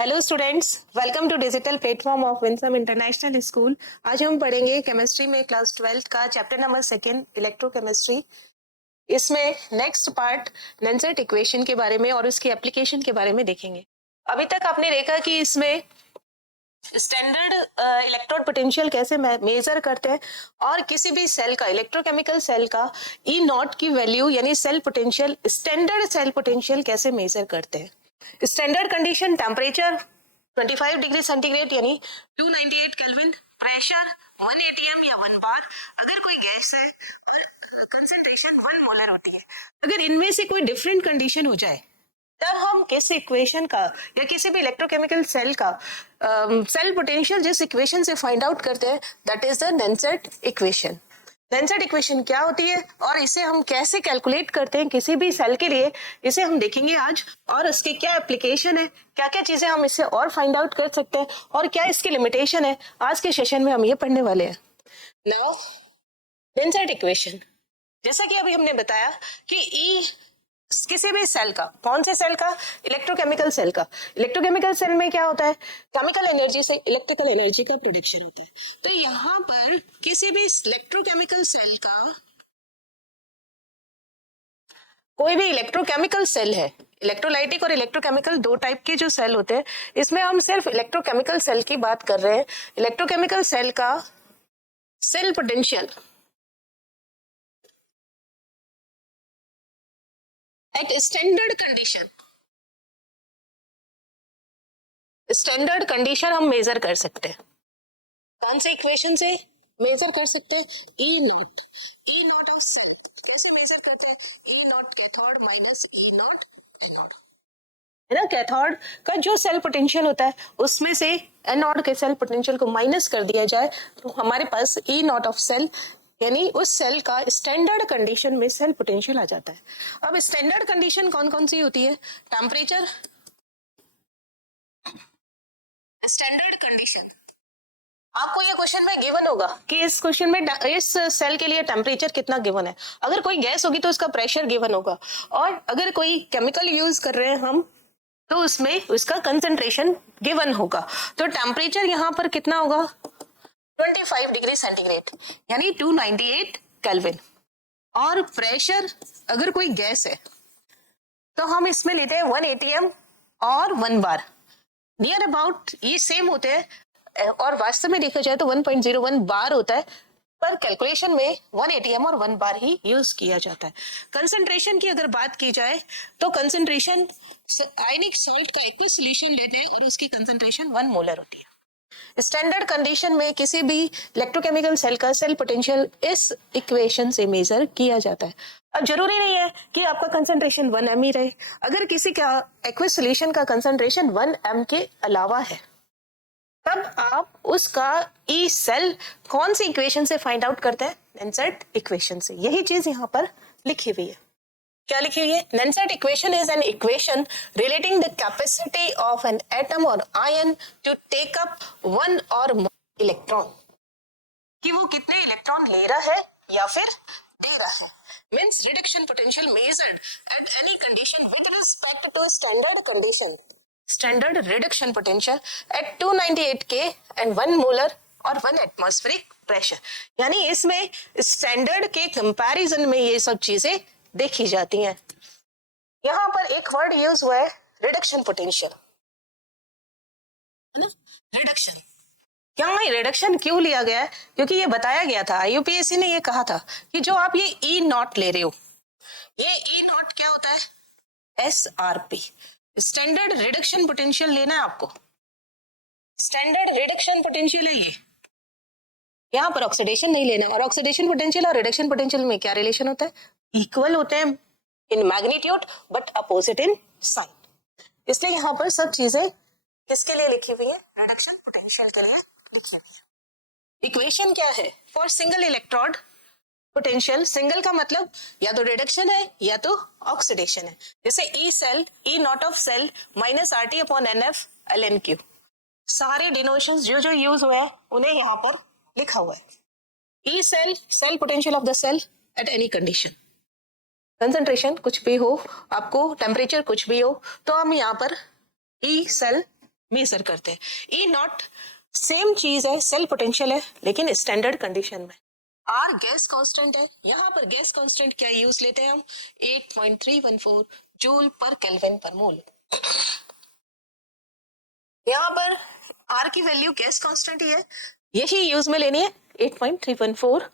Hello students, welcome to digital platform of winsome international school. आज हम पढ़ेंगे chemistry में क्लास 12 का चैप्टर नंबर 2 इलेक्ट्रोकेमिस्ट्री। इसमें नेक्स्ट पार्ट नेंसेट इक्वेशन के बारे में और उसकी एप्लीकेशन के बारे में देखेंगे। अभी तक आपने देखा कि इसमें स्टैंडर्ड इलेक्ट्रोड पोटेंशियल कैसे मेजर करते हैं और किसी भी सेल का इलेक्ट्रोकेमिकल सेल का ई नॉट की वैल्यू यानी cell potential standard cell potential कैसे मेजर करते हैं। Standard condition temperature 25 degree centigrade यानी 298 केल्विन, प्रेशर 1 atm या 1 बार अगर कोई गैस है और कंसंट्रेशन 1 मोलर होती है। अगर इनमें से कोई डिफरेंट कंडीशन हो जाए तब हम किस इक्वेशन का या किसी भी इलेक्ट्रोकेमिकल सेल का सेल पोटेंशियल जिस इक्वेशन से फाइंड आउट करते हैं that is the Nernst equation. Nernst equation क्या होती है और इसे हम कैसे कैलकुलेट करते हैं किसी भी सेल के लिए, इसे हम देखेंगे आज। और इसके क्या एप्लीकेशन है, क्या क्या चीजें हम इससे और फाइंड आउट कर सकते हैं और क्या इसकी लिमिटेशन है, आज के सेशन में हम ये पढ़ने वाले हैं। नाउ नेंसेट इक्वेशन, जैसा कि अभी हमने बताया कि ई किसी भी सेल का, कौन से सेल का, इलेक्ट्रोकेमिकल सेल का। इलेक्ट्रोकेमिकल सेल में क्या होता है, केमिकल एनर्जी से इलेक्ट्रिकल एनर्जी का प्रोडक्शन होता है। तो यहाँ पर किसी भी इलेक्ट्रोकेमिकल सेल का, कोई भी इलेक्ट्रोकेमिकल सेल है, इलेक्ट्रोलाइटिक और इलेक्ट्रोकेमिकल दो टाइप के जो सेल होते हैं, इसमें हम सिर्फ इलेक्ट्रोकेमिकल सेल की बात कर रहे हैं। इलेक्ट्रोकेमिकल सेल का cell potential at standard condition, standard condition हम मेजर कर सकते हैं। कौन से इक्वेशन से मेजर कर सकते हैं? ई नॉट ऑफ सेल कैसे मेजर करते हैं? E naught cathode minus E naught anode, है ना। कैथोड का जो सेल पोटेंशियल होता है उसमें से एनोड के सेल पोटेंशियल को माइनस कर दिया जाए तो हमारे पास ई नॉट ऑफ सेल यानी उस सेल का स्टैंडर्ड कंडीशन में सेल पोटेंशियल आ जाता है। अब स्टैंडर्ड कंडीशन कौन कौन सी होती है? Temperature, standard condition. आपको ये क्वेश्चन में गिवन होगा कि इस क्वेश्चन में इस सेल के लिए टेम्परेचर कितना गिवन है। अगर कोई गैस होगी तो उसका प्रेशर गिवन होगा, और अगर कोई केमिकल यूज कर रहे हैं हम तो उसमें उसका कंसंट्रेशन गिवन होगा। तो टेम्परेचर यहाँ पर कितना होगा? 25 डिग्री सेंटीग्रेड यानी 298 केल्विन। और प्रेशर अगर कोई गैस है तो हम इसमें लेते हैं 1 atm और 1 बार, नियर अबाउट ये सेम होते हैं और वास्तव में देखा जाए तो 1.01 बार होता है, पर कैलकुलेशन में 1 atm और 1 बार ही यूज किया जाता है। कंसंट्रेशन की अगर बात की जाए तो कंसंट्रेशन आयनिक सॉल्ट का एक्वस सॉल्यूशन लेते हैं और उसकी कंसंट्रेशन 1 मोलर होती है। स्टैंडर्ड कंडीशन में किसी भी इलेक्ट्रोकेमिकल सेल का सेल पोटेंशियल इस इक्वेशन से मेजर किया जाता है। अब जरूरी नहीं है कि आपका कंसंट्रेशन 1 m ही रहे। अगर किसी का एक्वस सॉल्यूशन का कंसंट्रेशन 1 m के अलावा है तब आप उसका ई सेल कौन सी इक्वेशन से फाइंड आउट करते हैं? नेंसेट इक्वेशन से। यही चीज यहाँ पर लिखी हुई है। क्या लिखी हुई है? Nernst equation is an equation relating the capacity of an atom or ion to take up one or more electron, कि वो कितने इलेक्ट्रॉन ले रहा है या फिर दे रहा है। Means reduction potential measured at any condition with respect to standard condition, standard reduction potential at 298 K and 1 molar और 1 एटमॉस्फेरिक प्रेशर। यानी इसमें स्टैंडर्ड के कंपैरिजन में ये सब चीजें देखी जाती हैं। यहां पर एक वर्ड यूज हुआ है रिडक्शन पोटेंशियल, है ना। रिडक्शन, क्या रिडक्शन क्यों लिया गया है? क्योंकि ये बताया गया था, IUPAC ने ये कहा था कि जो आप ये ई नॉट ले रहे हो, ये ई नॉट क्या होता है? SRP, स्टैंडर्ड रिडक्शन पोटेंशियल लेना है आपको। स्टैंडर्ड रिडक्शन पोटेंशियल है ये, यहाँ पर ऑक्सीडेशन नहीं लेना। और ऑक्सीडेशन पोटेंशियल और रिडक्शन पोटेंशियल में क्या रिलेशन होता है? इक्वल होते हैं in magnitude but opposite in sign. इसलिए यहाँ पर सब चीजें किसके लिए लिखी हुई है? रिडक्शन पोटेंशियल के लिए लिखी हुई है। इक्वेशन क्या है? For single electrode potential, single का मतलब या तो रिडक्शन है या तो ऑक्सीडेशन है। जैसे E cell, E not of cell minus RT upon NF ln/Q। सारे डिनोशंस जो जो यूज हुए हैं उन्हें यहाँ पर लिखा हुआ है। E cell, cell potential of the cell at any condition, concentration कुछ भी हो, आपको टेम्परेचर कुछ भी हो, तो हम यहाँ पर ई सेल मेजर करते हैं। ई नॉट सेम चीज है, सेल पोटेंशियल है, लेकिन स्टैंडर्ड कंडीशन में। आर गैस कांस्टेंट है, यहाँ पर गैस कांस्टेंट क्या यूज लेते हैं हम, 8.314 जूल पर केल्विन पर मोल। यहाँ पर आर की वैल्यू गैस कांस्टेंट ही है, यही यूज में लेनी है, 8.314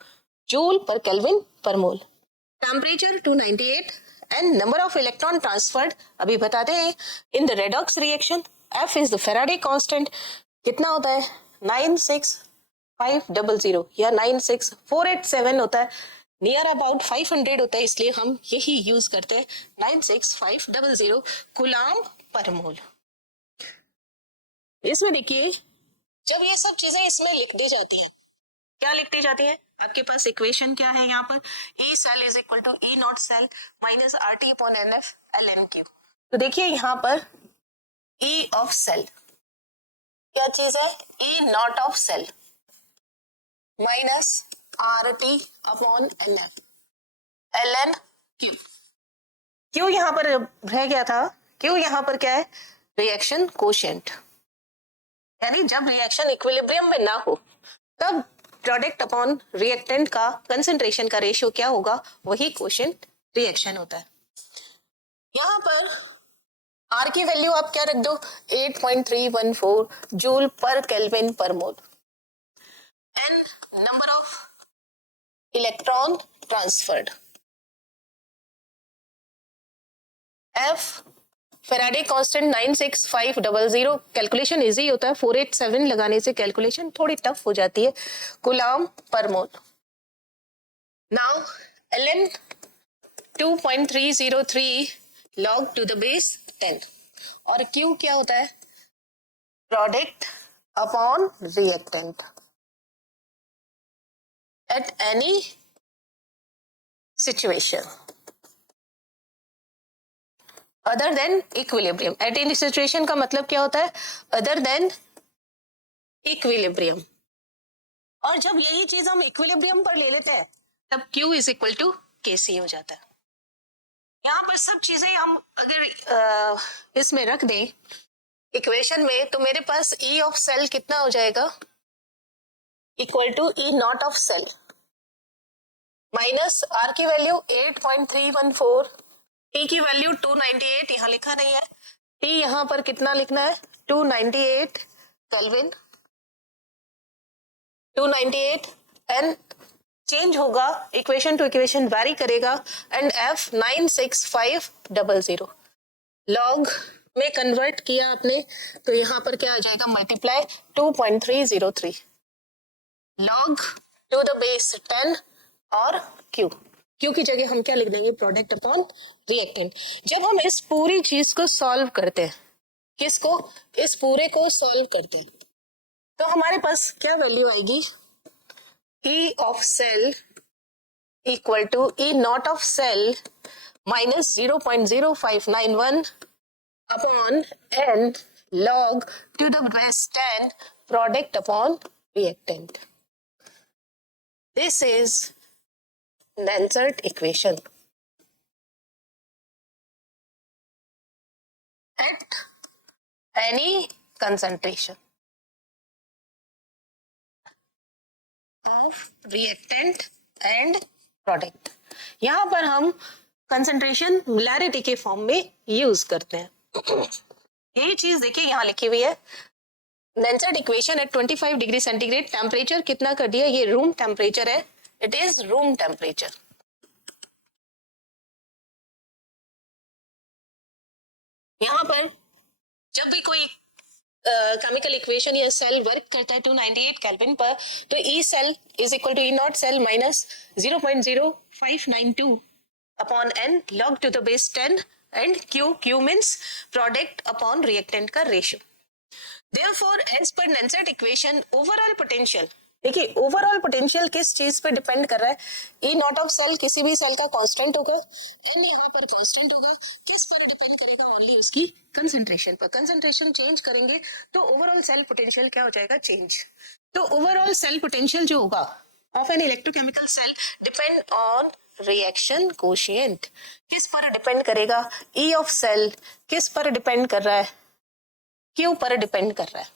joule per kelvin per mole. Temperature 298 and number of electron transferred अभी बताते हैं in the redox reaction. F is the Faraday constant, कितना होता है 96500 या 96487 होता है, नियर अबाउट 500 होता है, इसलिए हम यही यूज करते हैं 96500 कूलाम पर मोल। इसमें देखिए जब ये सब चीजें इसमें लिख दी जाती है, क्या लिख दी जाती है, आपके पास इक्वेशन क्या है यहाँ पर, E cell is equal to E not cell minus R T upon N F L N Q. तो देखिए यहाँ पर ई ऑफ सेल क्या चीज है, E not of cell minus R T upon N F L N Q. Q यहाँ पर रह गया था, क्यू यहाँ पर क्या है, रिएक्शन कोशेंट, यानी जब रिएक्शन इक्विलिब्रियम में ना हो तब प्रोडक्ट अपॉन रिएक्टेंट का कंसंट्रेशन का रेशियो क्या होगा, वही कोशेंट रिएक्शन होता है। यहाँ पर आर की वैल्यू आप क्या रख दो, 8.314 joule per kelvin per mole. N number of electron transferred, F Faraday constant 96500, calculation easy होता है, 487 लगाने से कैलकुलेशन थोड़ी टफ हो जाती है, coulomb per mole. Now ln 2.303 log to the base 10 और Q क्या होता है, product upon reactant at any situation other than equilibrium. At any situation का मतलब क्या होता है, अदर देन इक्विलिब्रियम। और जब यही चीज हम इक्विलिब्रियम पर ले लेते हैं तब Q is equal to KC हो जाता है। यहाँ पर सब चीजें हम अगर इसमें रख दें इक्वेशन में, तो मेरे पास E ऑफ सेल कितना हो जाएगा, equal to E not of cell minus R की वैल्यू 8.314, T की वैल्यू 298, यहाँ लिखा नहीं है, T यहाँ पर कितना लिखना है, 298 केल्विन, 298 एंड चेंज होगा, इक्वेशन टू इक्वेशन वैरी करेगा, एंड F 96500 लॉग में कन्वर्ट किया आपने तो यहाँ पर क्या आ जाएगा, multiply 2.303 log to the base 10 और Q की जगह हम क्या लिख देंगे, प्रोडक्ट अपॉन रिएक्टेंट। जब हम इस पूरी चीज को सॉल्व करते हैं, किसको, इस पूरे को सॉल्व करते हैं, तो हमारे पास क्या वैल्यू आएगी, E of cell equal to E naught of cell minus 0.0591 upon n log to the base 10 product upon reactant. This is Nernst equation. At any concentration of reactant and product, यहाँ पर हम concentration molarity के form में use करते हैं। यही चीज देखिए यहाँ लिखी हुई है, नेंसर्ट equation at 25 degree centigrade, temperature कितना कर दिया, ये रूम टेम्परेचर है, इट इज रूम टेम्परेचर। यहाँ पर जब भी कोई केमिकल इक्वेशन या सेल वर्क करता है 298 केल्विन पर, तो E cell is equal to E not cell minus 0.0592 upon n log to the base 10 and Q means product upon reactant का रेशियो। देयरफॉर एज पर नेंसर्ट इक्वेशन ओवरऑल पोटेंशियल, देखिए overall potential किस चीज पे depend कर रहा है, E not of cell किसी भी सेल का कांस्टेंट होगा, एन यहाँ पर कांस्टेंट होगा, किस पर डिपेंड करेगा, ओनली उसकी कंसंट्रेशन पर। कंसंट्रेशन चेंज करेंगे तो ओवरऑल सेल पोटेंशियल क्या हो जाएगा, चेंज। तो ओवरऑल सेल पोटेंशियल जो होगा of an electrochemical cell depend on reaction quotient, किस पर डिपेंड करेगा, ई ऑफ सेल किस पर डिपेंड कर रहा है, Q पर डिपेंड कर रहा है,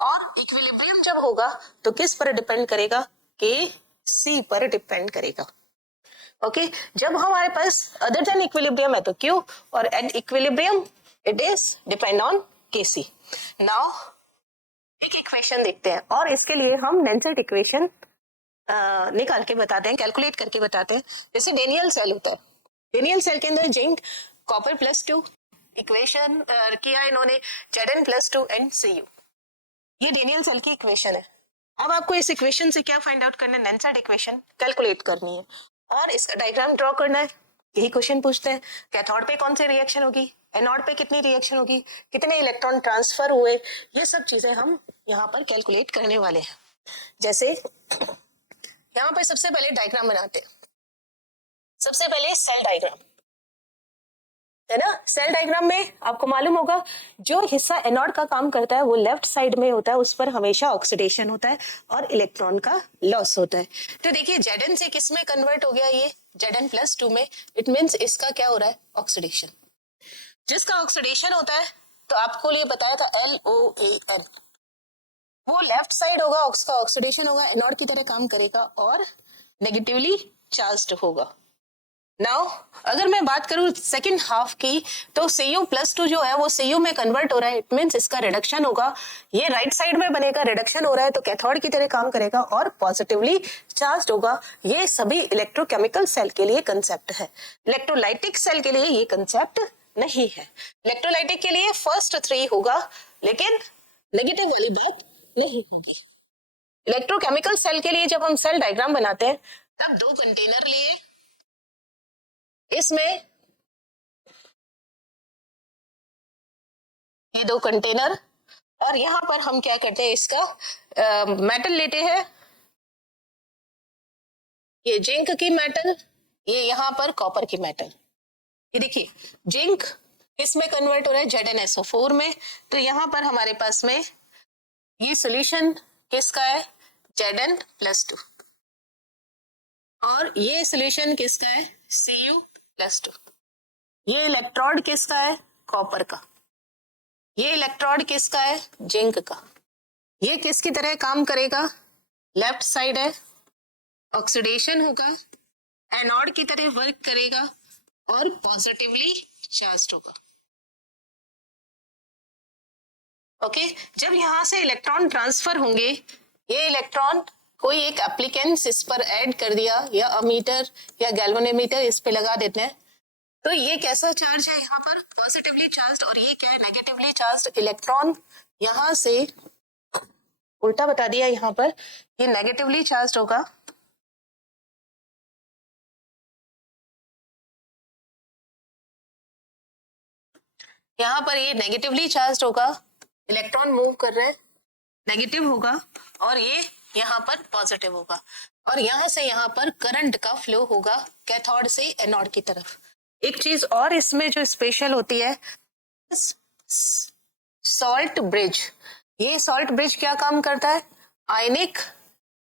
और इक्विलिब्रियम जब होगा तो किस पर डिपेंड करेगा? Kc पर डिपेंड करेगा। ओके जब हमारे पास अदर देन इक्विलिब्रियम है तो Q, और at equilibrium it is depend on Kc। Now एक इक्वेशन देखते हैं, और इसके लिए हम नेंसेट इक्वेशन निकाल के बताते हैं, कैलकुलेट करके बताते हैं। जैसे डेनियल सेल होता है, डेनियल सेल के अंदर जिंक कॉपर +2, इक्वेशन किया इन्होंने Zn+2 एंड Cu। ये डेनियल सेल की इक्वेशन है। अब आपको इस इक्वेशन से क्या फाइंड आउट करना है? नेंसेट इक्वेशन कैलकुलेट करनी है और इसका डायग्राम ड्रॉ करना है। यही क्वेश्चन पूछते हैं, कैथोड पे कौन सी रिएक्शन होगी, एनोड पे कितनी रिएक्शन होगी, कितने इलेक्ट्रॉन ट्रांसफर हुए, ये सब चीजें हम यहाँ पर कैलकुलेट करने वाले हैं। जैसे यहाँ पर सबसे पहले डायग्राम बनाते हैं। सबसे पहले सेल डायग्राम है ना। सेल डायग्राम में आपको मालूम होगा जो हिस्सा एनोड का काम करता है वो लेफ्ट साइड में होता है, उस पर हमेशा ऑक्सीडेशन होता है और इलेक्ट्रॉन का लॉस होता है। तो देखिए Zn से किस में कन्वर्ट हो गया, ये Zn+2 में। इट मीन्स इसका क्या हो रहा है? ऑक्सीडेशन। जिसका ऑक्सीडेशन होता है तो आपको ये बताया था LOAN, वो लेफ्ट साइड होगा, उसका ऑक्सीडेशन होगा, एनोड की तरह काम करेगा और नेगेटिवली चार्ज्ड होगा। नाउ अगर मैं बात करूं सेकेंड हाफ की, तो Cu+2 जो है वो Cu में कन्वर्ट हो रहा है। इट मीन्स इसका रिडक्शन होगा, ये राइट साइड में बनेगा, रिडक्शन हो रहा है तो कैथोड की तरह काम करेगा और पॉजिटिवली चार्ज होगा। ये सभी इलेक्ट्रोकेमिकल सेल के लिए कंसेप्ट है, इलेक्ट्रोलाइटिक सेल के लिए ये कंसेप्ट नहीं है। इलेक्ट्रोलाइटिक के लिए फर्स्ट 3 होगा, लेकिन नेगेटिव वाली बात नहीं होगी। इलेक्ट्रोकेमिकल सेल के लिए जब हम सेल डायग्राम बनाते हैं तब 2 कंटेनर लिए, इसमें ये 2 कंटेनर, और यहां पर हम क्या करते हैं, इसका मेटल लेते हैं, ये जिंक की मेटल, ये यहां पर कॉपर की मेटल। ये देखिए जिंक किसमें कन्वर्ट हो रहा है? ZnSO4 में। तो यहां पर हमारे पास में ये सोल्यूशन किसका है? Zn+2, और ये सोल्यूशन किसका है? Cu+2। ये इलेक्ट्रोड किसका है? कॉपर का। ये इलेक्ट्रोड किसका है? जिंक का। ये किसकी तरह काम करेगा? लेफ्ट साइड है, ऑक्सीडेशन होगा, एनोड की तरह वर्क करेगा और पॉजिटिवली चार्ज्ड होगा। ओके जब यहां से इलेक्ट्रॉन ट्रांसफर होंगे, ये इलेक्ट्रॉन कोई एक एप्लीकेंस इस पर ऐड कर दिया, या अमीटर या गैल्वेनोमीटर इस पे लगा देते हैं, तो ये कैसा चार्ज है? यहाँ पर पॉजिटिवली चार्ज्ड, और ये क्या है? Negatively charged. इलेक्ट्रॉन यहां से उल्टा बता दिया, यहाँ पर ये नेगेटिवली चार्ज्ड होगा, यहाँ पर ये नेगेटिवली चार्ज्ड होगा, इलेक्ट्रॉन मूव कर रहे हैं, नेगेटिव होगा, और ये यहाँ पर पॉजिटिव होगा, और यहाँ से यहाँ पर करंट का फ्लो होगा कैथोड से एनोड की तरफ। एक चीज और इसमें जो स्पेशल होती है, सॉल्ट ब्रिज। ये सॉल्ट ब्रिज क्या काम करता है? आयनिक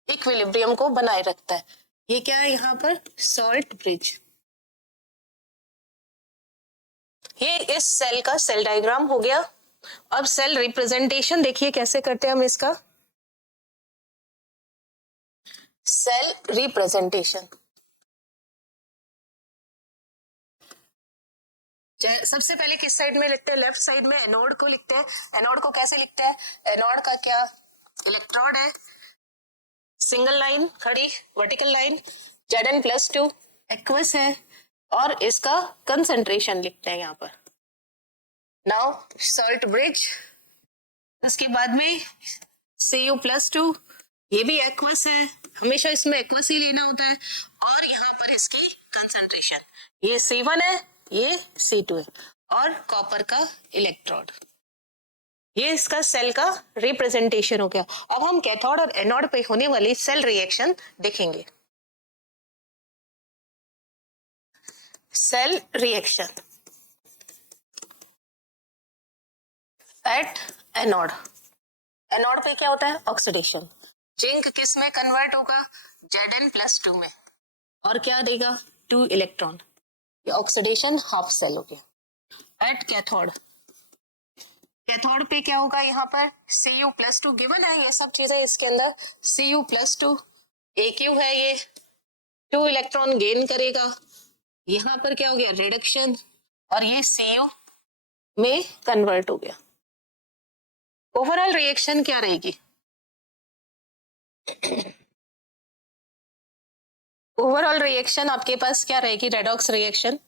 इक्विलिब्रियम को बनाए रखता है। ये क्या है यहाँ पर? Salt bridge. ये इस सेल का सेल डायग्राम हो गया। अब सेल रिप्रेजेंटेशन देखिए कैसे करते हैं हम इसका। सेल रिप्रेजेंटेशन, सबसे पहले किस साइड में लिखते हैं? लेफ्ट साइड में एनोड को लिखते हैं। एनोड को कैसे लिखते हैं? एनोड का क्या इलेक्ट्रोड है, सिंगल लाइन खड़ी वर्टिकल लाइन, Zn+2 एक्वस है, और इसका कंसंट्रेशन लिखते हैं यहाँ पर। नाउ सॉल्ट ब्रिज, उसके बाद में Cu+2, ये भी एक्वस है, हमेशा इसमें एक्वस ही लेना होता है, और यहाँ पर इसकी कंसंट्रेशन, ये C1 है, ये C2 है, और कॉपर का इलेक्ट्रोड। ये इसका सेल का रिप्रेजेंटेशन हो गया। अब हम कैथोड और एनोड पे होने वाली सेल रिएक्शन देखेंगे। Cell reaction at anode. Anode पे क्या होता है? ऑक्सीडेशन। जिंक किस में कन्वर्ट होगा? Zn+2 में, और क्या देगा? 2 इलेक्ट्रॉन। ये ऑक्सीडेशन हाफ सेल हो गया। एट कैथोड कैथोड पे क्या होगा, यहाँ पर Cu+2 गिवन है, ये सब चीजें इसके अंदर Cu+2 AQ है, ये 2 इलेक्ट्रॉन गेन करेगा, यहाँ पर क्या हो गया रिडक्शन, और ये Cu में कन्वर्ट हो गया। ओवरऑल रिएक्शन क्या रहेगी, ओवरऑल रिएक्शन आपके पास क्या रहेगी, रेडॉक्स रिएक्शन।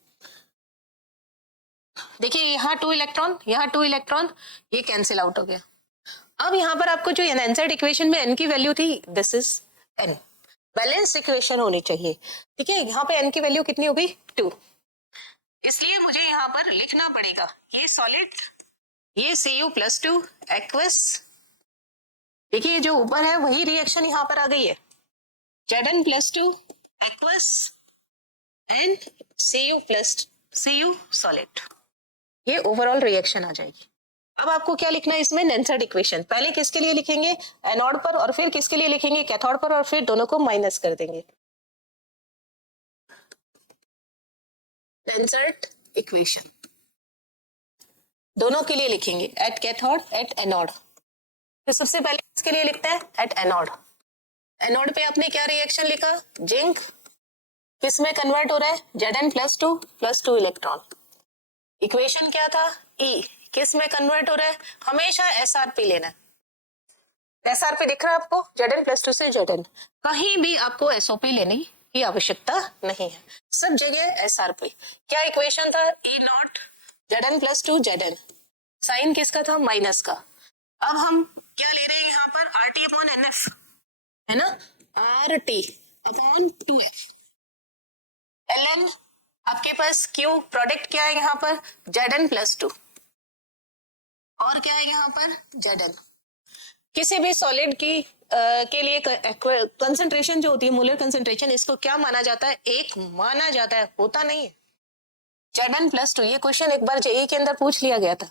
देखिए यहाँ 2 इलेक्ट्रॉन, यहाँ 2 इलेक्ट्रॉन, ये कैंसिल आउट हो गया। अब यहाँ पर आपको जो एनसेड इक्वेशन में n की वैल्यू थी, this is n, balance equation होनी चाहिए, ठीक है। यहाँ पे n की वैल्यू कितनी हो गई 2, इसलिए मुझे यहाँ पर लिखना पड़ेगा ये सॉलिड, ये Cu+2 एक्वस, देखिए जो ऊपर है वही रिएक्शन यहाँ पर आ गई है, Zn+2 aqueous and Cu solid, ये ओवरऑल रिएक्शन आ जाएगी। अब आपको क्या लिखना है इसमें, नेंसेड इक्वेशन, पहले किसके लिए लिखेंगे एनोड पर, और फिर किसके लिए लिखेंगे कैथोड पर, और फिर दोनों को माइनस कर देंगे। नेंसेड इक्वेशन दोनों के लिए लिखेंगे, एट कैथोड एट एनोड। तो सबसे पहले किसके लिए लिखते हैं, एट एनोड। एनोड पे आपने क्या रिएक्शन लिखा, जिंक किस में कन्वर्ट हो रहा है, Zn+2 +2 इलेक्ट्रॉन। इक्वेशन क्या था, E किस में कन्वर्ट हो रहा है, हमेशा SrP लेना है, SrP दिख रहा है आपको, Zn+2 से Zn, कहीं भी आपको SOP लेने की आवश्यकता नहीं है, सब जगह SrP। क्या इक्वेशन था, E0 Zn+2 Zn, साइन किसका था, माइनस का। अब हम क्या ले रहे हैं यहाँ पर, RT/NF है ना, RT/2F, ln आपके पास Q, प्रोडक्ट क्या है यहाँ पर Zn+2, और क्या है यहाँ पर Zn। किसी भी सॉलिड की के लिए कंसंट्रेशन जो होती है, मोलर कंसंट्रेशन, इसको क्या माना जाता है, एक माना जाता है, होता नहीं है। Zn+2, ये क्वेश्चन एक बार जेईई के अंदर पूछ लिया गया था,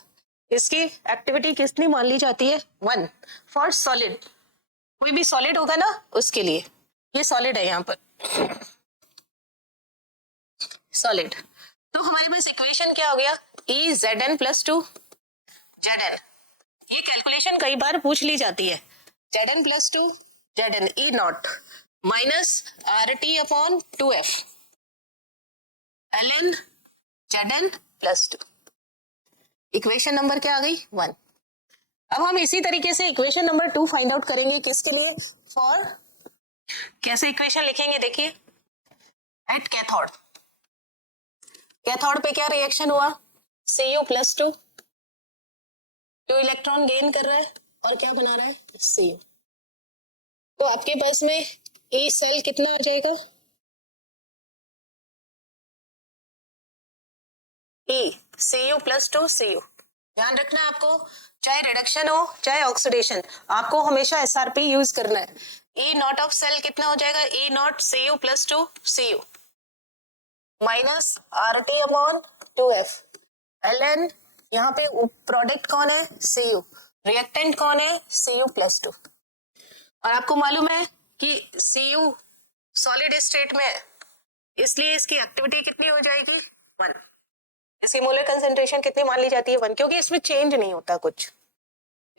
इसकी एक्टिविटी कितनी मान ली जाती है, 1 फॉर सॉलिड, कोई भी सॉलिड होगा ना उसके लिए, ये सॉलिड है यहाँ पर सॉलिड। तो हमारे पास इक्वेशन क्या हो गया, E Zn+2 Zn, ये कैलकुलेशन कई बार पूछ ली जाती है, Zn+2 Zn E0 minus RT/2F ln Zn+2, equation number क्या आ गई 1। अब हम इसी तरीके से इक्वेशन नंबर 2 फाइंड आउट करेंगे, किसके लिए, फॉर, कैसे इक्वेशन लिखेंगे, देखिए एट कैथोड, कैथोड पे क्या रिएक्शन हुआ, Cu+2, 2 इलेक्ट्रॉन गेन कर रहा है, और क्या बना रहा है Cu, तो आपके पास में E सेल कितना आ जाएगा, E Cu+2 Cu, ध्यान रखना है आपको, चाहे रिडक्शन हो चाहे ऑक्सीडेशन, आपको हमेशा SrP यूज करना है। E0 ऑफ सेल कितना हो जाएगा, E0 Cu+2 Cu minus RT/2F ln, यहाँ पे प्रोडक्ट कौन है Cu, रिएक्टेंट कौन है Cu+2, और आपको मालूम है कि Cu सॉलिड स्टेट में है, इसलिए इसकी एक्टिविटी कितनी हो जाएगी 1, इसकी मोलर कंसंट्रेशन कितनी मान ली जाती है 1, क्योंकि इसमें चेंज नहीं होता कुछ,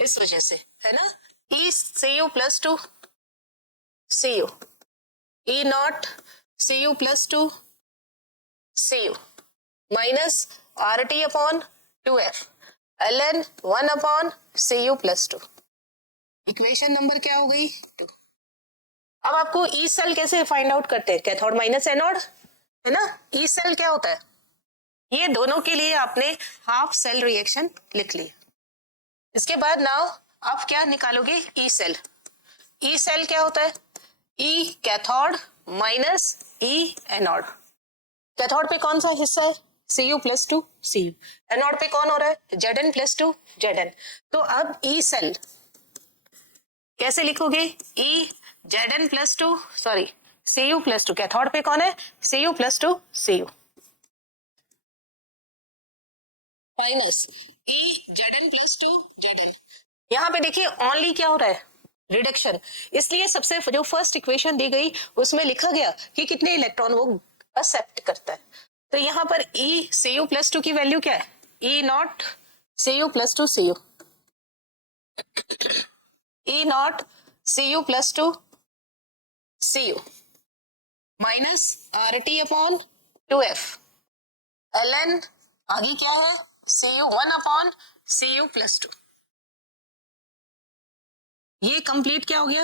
इस वजह से है ना। E Cu+2 Cu, E0 Cu+2 Cu minus RT/2F ln 1/Cu+2, equation number क्या हो गई 2। अब आपको ई सेल कैसे फाइंड आउट करते हैं, कैथोड माइनस एनोड है ना, ई सेल क्या होता है, ये दोनों के लिए आपने हाफ सेल रिएक्शन लिख लिया। इसके बाद नाउ आप क्या निकालोगे, ई सेल, ई सेल क्या होता है, ई कैथोड माइनस ई एनोड, कैथोड पे कौन सा हिस्सा है Cu+2 Cu, एनोड पे कौन हो रहा है Zn+2 Zn, तो अब ई सेल कैसे लिखोगे, E Zn+2 sorry Cu+2, cathode पे कौन है Cu+2 Cu minus E Zn+2 Zn, यहाँ पे देखिए ओनली क्या हो रहा है रिडक्शन, इसलिए सबसे जो फर्स्ट इक्वेशन दी गई उसमें लिखा गया कि कितने इलेक्ट्रॉन वो एक्सेप्ट करता है, तो यहाँ पर E Cu+2 की वैल्यू क्या है, E0 Cu+2 Cu, E nought Cu plus 2 Cu minus RT upon 2F ln आगे क्या है Cu 1 अपॉन Cu प्लस 2। ये कंप्लीट क्या हो गया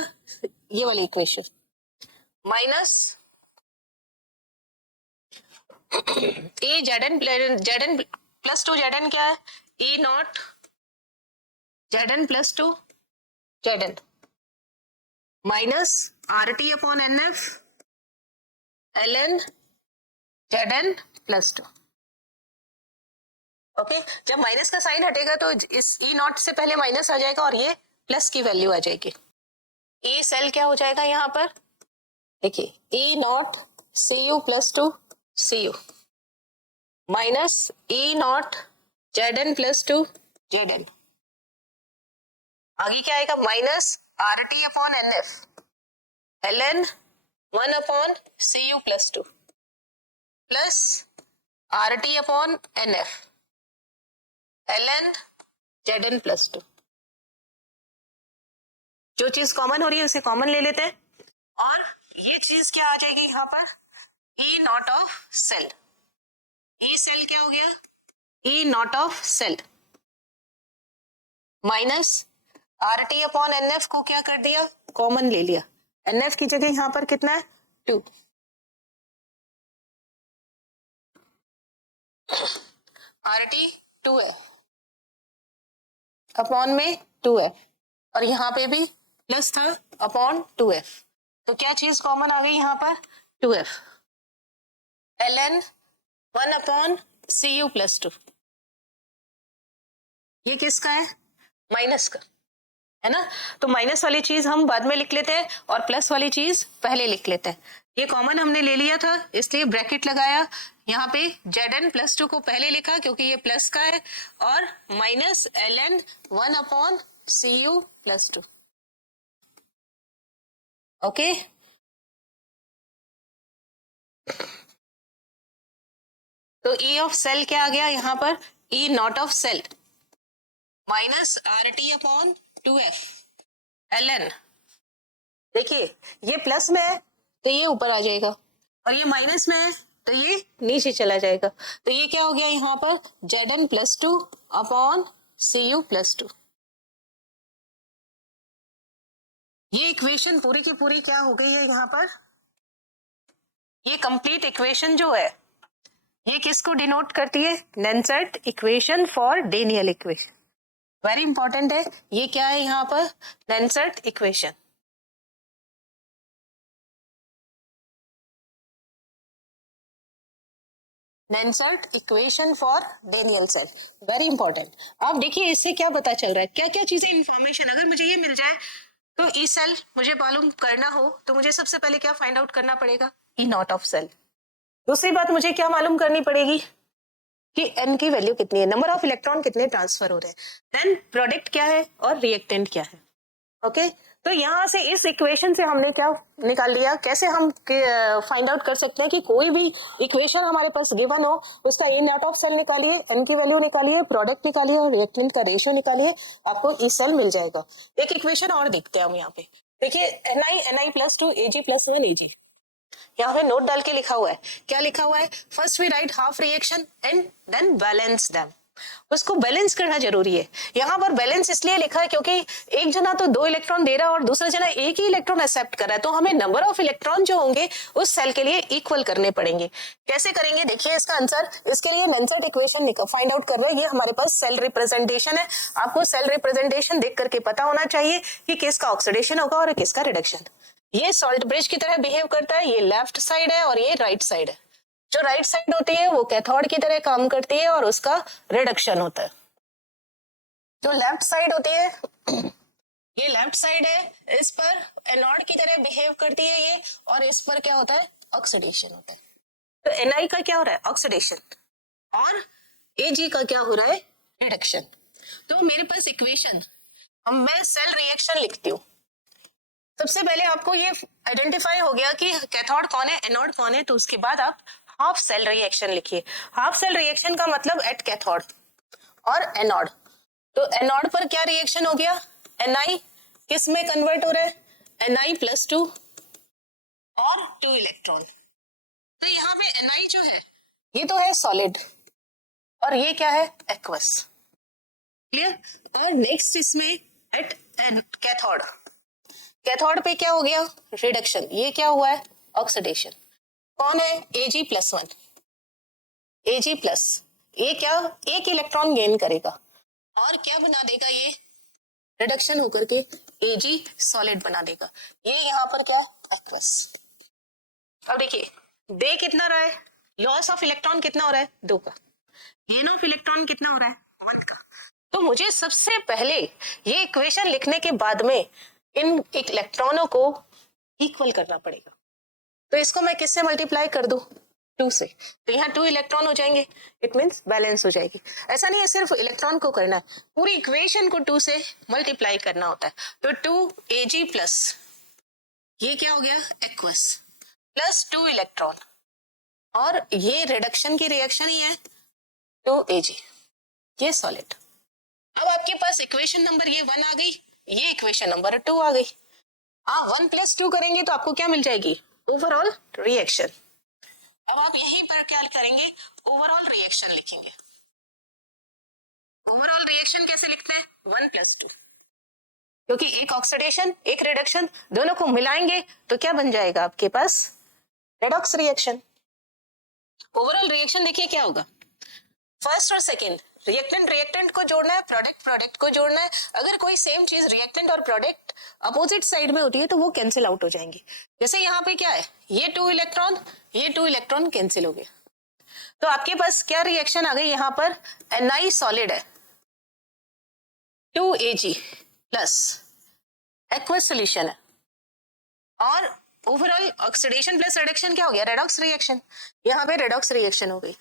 ये वाली equation minus E Zn plus 2 Zn क्या है E nought Zn plus 2 Zn minus RT upon NF ln Zn plus 2। Okay जब माइनस का साइन हटेगा तो इस E नॉट से पहले माइनस आ जाएगा और ये प्लस की वैल्यू आ जाएगी। ए सेल क्या हो जाएगा यहाँ पर देखिए E nought Cu plus 2 Cu minus E nought Zn plus 2 Zn आगे क्या आएगा minus RT upon NF ln 1 upon Cu plus 2 plus RT upon NF ln Zn plus 2। जो चीज कॉमन हो रही है उसे कॉमन ले लेते हैं और ये चीज क्या आ जाएगी यहाँ पर E not of cell. E cell क्या हो गया E not of cell minus RT upon NF को क्या कर दिया कॉमन ले लिया NF की जगह यहाँ पर कितना है 2 RT 2 है अपॉन में 2 है और यहाँ पे भी प्लस था अपॉन 2F तो क्या चीज कॉमन आ गई यहाँ पर 2F ln 1 upon Cu plus 2। ये किसका है माइनस का है ना तो माइनस वाली चीज हम बाद में लिख लेते हैं और प्लस वाली चीज पहले लिख लेते हैं। ये कॉमन हमने ले लिया था इसलिए ब्रैकेट लगाया यहाँ पे Zn प्लस 2 को पहले लिखा क्योंकि ये प्लस का है और minus ln 1 upon Cu plus 2। Okay तो E ऑफ सेल क्या आ गया यहाँ पर E not of cell minus RT upon 2F ln देखिए ये प्लस में है तो ये ऊपर आ जाएगा और ये माइनस में है तो ये नीचे चला जाएगा तो ये क्या हो गया यहाँ पर Zn plus 2 upon Cu plus 2। ये इक्वेशन पूरी की पूरी क्या हो गई है यहाँ पर ये कंप्लीट इक्वेशन जो है ये किसको डिनोट करती है Nernst equation for Daniell equation. Very important है ये क्या है यहाँ पर Nernst equation Nernst equation for Daniell cell very important. आप देखिए इससे क्या पता चल रहा है क्या क्या चीजें इंफॉर्मेशन अगर मुझे ये मिल जाए तो ई सेल मुझे मालूम करना हो तो मुझे सबसे पहले क्या फाइंड आउट करना पड़ेगा ई नॉट ऑफ सेल। दूसरी बात मुझे क्या मालूम करनी पड़ेगी कि एन की वैल्यू कितनी है नंबर ऑफ इलेक्ट्रॉन कितने ट्रांसफर हो रहे हैं देन प्रोडक्ट क्या है और रिएक्टेंट क्या है। ओके तो यहाँ से इस इक्वेशन से हमने क्या निकाल लिया कैसे हम फाइंड आउट कर सकते हैं कि कोई भी इक्वेशन हमारे पास गिवन हो उसका ई नॉट ऑफ सेल निकालिए एन की वैल्यू निकालिए प्रोडक्ट निकालिए और रिएक्टेंट का रेशियो निकालिए आपको ई सेल मिल जाएगा। एक इक्वेशन और देखते हैं हम यहाँ पे देखिए Ni plus 2 Ag plus 1 Ag यहाँ पे नोट डाल के लिखा हुआ है क्या लिखा हुआ है first we write half reaction and then balance them उसको बैलेंस करना जरूरी है। यहाँ पर बैलेंस इसलिए लिखा है क्योंकि एक जना तो 2 इलेक्ट्रॉन दे रहा है और दूसरा जना एक ही इलेक्ट्रॉन एक्सेप्ट कर रहा है तो हमें नंबर ऑफ इलेक्ट्रॉन जो होंगे उस सेल के लिए इक्वल करने पड़ेंगे। कैसे करेंगे देखिए इसका आंसर इसके लिए नेंसेट इक्वेशन फाइंड आउट कर रहे हैं। ये हमारे पास सेल रिप्रेजेंटेशन है आपको सेल रिप्रेजेंटेशन देख करके पता होना चाहिए कि किसका ऑक्सीडेशन होगा और किसका रिडक्शन। ये सॉल्ट ब्रिज की तरह बिहेव करता है ये लेफ्ट साइड है और ये राइट साइड है। जो राइट साइड होती है वो कैथोड की तरह काम करती है और उसका रिडक्शन होता है। जो लेफ्ट साइड होती है ये लेफ्ट साइड है इस पर एनोड की तरह बिहेव करती है ये और इस पर क्या होता है ऑक्सीडेशन होता है। तो Ni का क्या हो रहा है ऑक्सीडेशन और Ag का क्या हो रहा है रिडक्शन। तो मेरे पास इक्वेशन मैं सेल रिएक्शन लिखती हूँ। सबसे पहले आपको ये आइडेंटिफाई हो गया कि कैथोड कौन है एनोड कौन है तो उसके बाद आप हाफ सेल रिएक्शन लिखिए। हाफ सेल रिएक्शन का मतलब एट कैथोड और एनोड। तो एनोड पर क्या रिएक्शन हो गया Ni किस में कन्वर्ट हो रहा है? Na+2 और 2 इलेक्ट्रॉन। तो यहाँ पे Na जो है ये तो है सॉलिड और ये क्या है? एक्वस। क्लियर? और नेक्स्ट इसमें एट कैथोड, कैथोड पे क्या हो गया? रिडक्शन। ये क्या हुआ है? ऑक्सीडेशन। कौन है? Ag+1, Ag+, ये क्या? एक इलेक्ट्रॉन गेन करेगा और क्या बना देगा? ये रिडक्शन होकर के Ag सॉलिड बना देगा। ये यहाँ पर क्या? एक्वस। अब देखिए दे कितना रहा है? लॉस ऑफ इलेक्ट्रॉन कितना हो रहा है? 2 का। गेन ऑफ इलेक्ट्रॉन कितना हो रहा है? 1 का। तो मुझे सबसे पहले ये इक्वेशन लिखने के बाद में इन इलेक्ट्रॉनों को इक्वल करना पड़ेगा। तो इसको मैं किससे मल्टीप्लाई कर दूं? 2 से। तो यहाँ 2 इलेक्ट्रॉन हो जाएंगे, इट मीन्स बैलेंस हो जाएगी। ऐसा नहीं है सिर्फ इलेक्ट्रॉन को करना है, पूरी इक्वेशन को 2 से मल्टीप्लाई करना होता है। तो 2Ag+, ये क्या हो गया? एक्वस, प्लस 2 इलेक्ट्रॉन, और ये रिडक्शन की रिएक्शन ही है 2Ag, ये सॉलिड। अब आपके पास इक्वेशन नंबर ये 1 आ गई, ये इक्वेशन नंबर 2 आ गई। 1 + 2 करेंगे तो आपको क्या मिल जाएगी? Overall reaction. अब आप यहीं पर क्या करेंगे? ओवरऑल रिएक्शन लिखेंगे। ओवरऑल रिएक्शन कैसे लिखते हैं? 1 + 2, क्योंकि एक ऑक्सीडेशन एक रिडक्शन दोनों को मिलाएंगे तो क्या बन जाएगा आपके पास? Redox reaction. ओवरऑल रिएक्शन देखिए क्या होगा? फर्स्ट और सेकंड रिएक्टेंट रिएक्टेंट को जोड़ना है, प्रोडक्ट प्रोडक्ट को जोड़ना है। अगर कोई सेम चीज रिएक्टेंट और प्रोडक्ट अपोजिट साइड में होती है तो वो कैंसिल आउट हो जाएंगे। जैसे यहाँ पे क्या है? ये 2 इलेक्ट्रॉन, ये 2 इलेक्ट्रॉन कैंसिल हो गए। तो आपके पास क्या रिएक्शन आ गई? यहाँ पर Na सॉलिड है, 2Ag प्लस एक्वस सोल्यूशन है, और ओवरऑल ऑक्सीडेशन प्लस रिडक्शन क्या हो गया? Redox reaction. यहाँ पे रेडॉक्स रिएक्शन हो गई।